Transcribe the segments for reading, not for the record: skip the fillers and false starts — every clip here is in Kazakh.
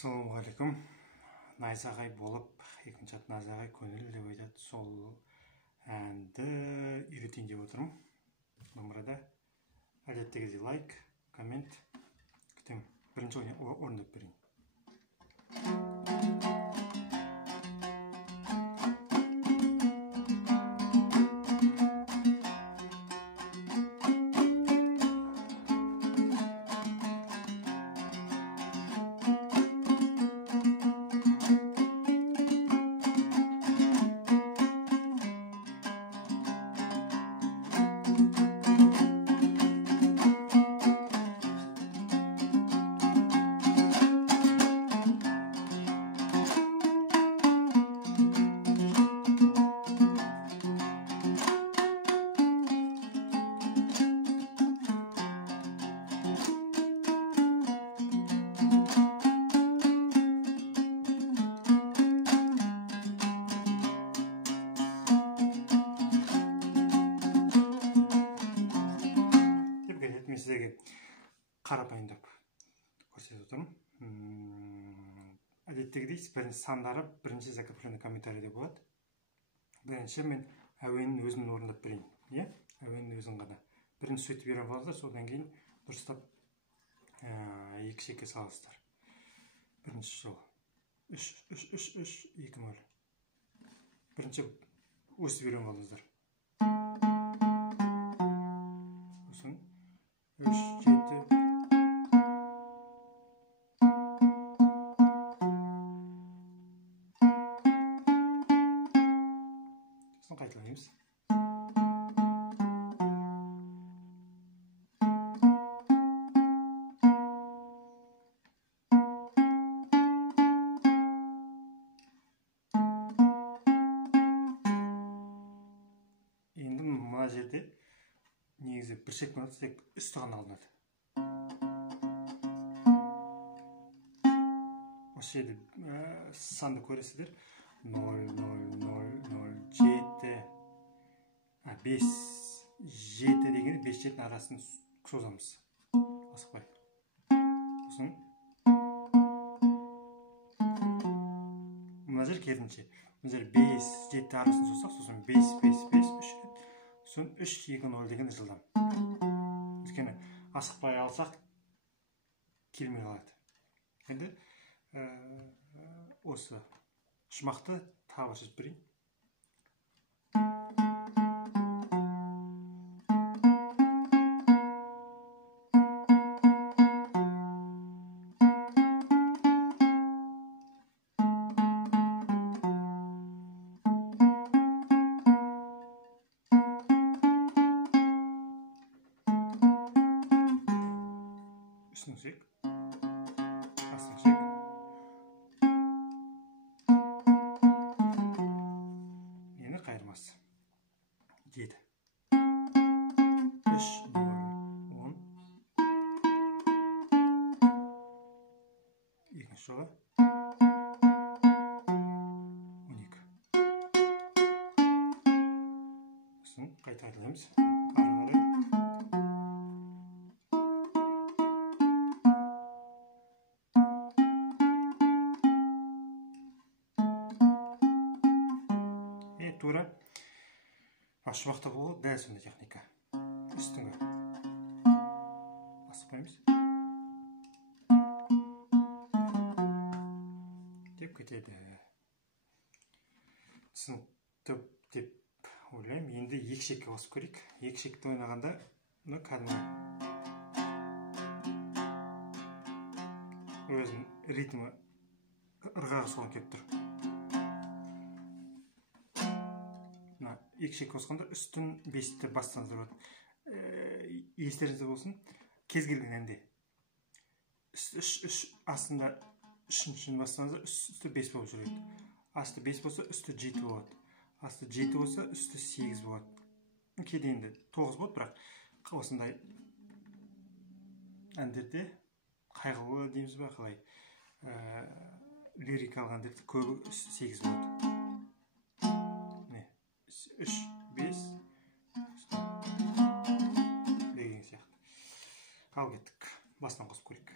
Ассалаумағалейкум. Найзағай болып, екінші аты найзағай көңіл деп айтады. Сол әнді үйретейін деп отырмын. Нөмірді әдеттегідей лайк, коммент күтемін. Бірінші орындап берейін. Мен сіздерге қарапайымдап көрсетіп отырмын. Әдеттегідей бірінші сандары бірінші закрепленный комментарийде болады. Бірінші мен әуенін өзімнің орындап берейін. Әуенін өзің ғана. Бірінші сөйтіп берем боласыздар, содан кейін дұрыстап екі шекке саласыздар. Бірінші жол 3-3-3-2-0. Бірінші өсіп берем боласыздар. 3, 7. Сосын қайталаймыз. Енді мына жерде негізі бір шекпен тек үсті ғана алынады. Осы жерде санды көресіздер. 0, 0, 0, 0, 7, 5, 7 дегенде 5-7 арасын созамыз. Асықпай. Сосын мына жер керісінше. Мына жер 5-7 арасын созсақ, сосын 5, 5, 5, 3 рет. Сосын 3, 2, 0 деген жылдам. Өйткені асықпай алсақ келмей қалады. Енді осы шумақты тағы жазып берейін. Üstün çek. Astın çek. Yeni kayırmaz. 7. 3, 10. İkinci sola. 12. Üstün kayıtlayalımız. Тура ашымақта болады, дәл сондай техника. Үстіңгі асықпаймыз деп кетеді. Түсінікті деп ойлаймын. Енді екі шекке қосып көрейік. Екі шекті ойнағанда кәдімгі өзінің ритмі ырғағы соған келіп тұр. Екі шек қосқанда үстін 5-ті бастаңыздар болады. Естеріңізде болсын, кез келген әнде астында 3-шін бастаңыздар, үсті 5 болып жүреді. Асты 5 болса, үсті 7 болады. Асты 7 болса, үсті 8 болады. Кейде енді 9 болады, бірақ осындай әндерде қайғылы дейміз бе, қалай лирикалық әндерде көбі үсті 8 болады. 3, 5 деген сияқты. Ал кеттік. Бастан қосып көрейік.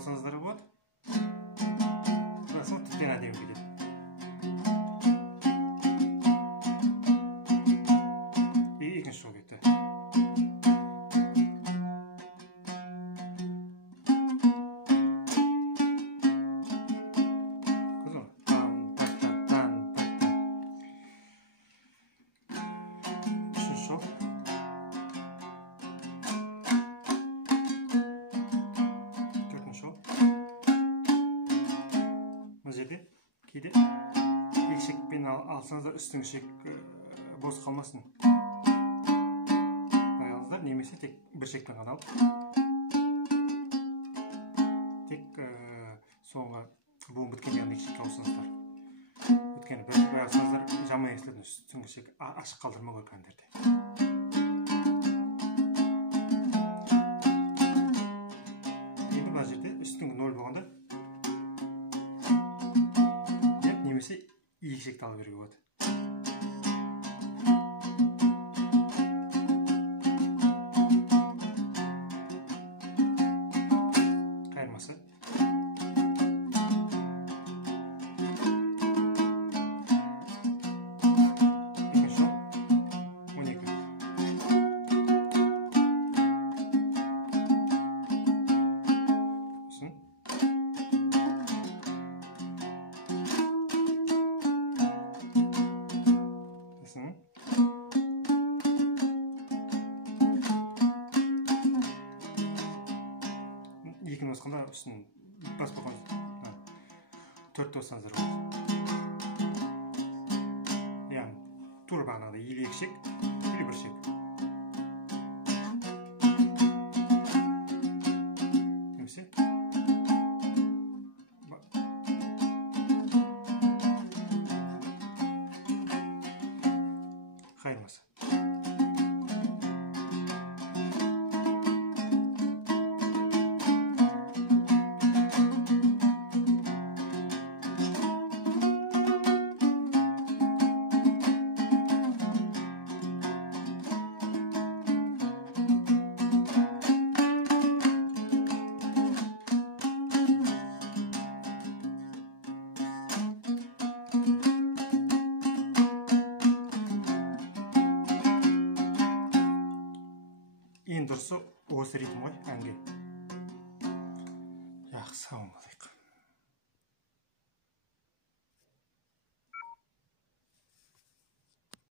алсаңыздар болады. Сосын тіптен әдемі кетеді. Екінші жол кетті. Кейде екшекпен алсаңыздар үстің ішек бос қалмасын. Байалыңыздар, немесе тек бір шекпен ғана алып, тек соңғы буын біткенде ғана екшекке ауысыңыздар. Өйткені бір байалсаңыздар жаман естілетін үстің ішек ашық қалдырмау керек әндерде. Енді мына жерде үстіңгі 0 болғанда екшекті алып беруге болады. Қайырмасы. Екінші жол 12. Сосын екіні басқанда үстін бас болған 4 бассаңыздар болады. Яғни тура бағанағыдай или екі шек, или бір шек. Немесе қайырмасы. Ең дұрысы осы ритм ғой әнге. Жақсы, сау болыңыздар.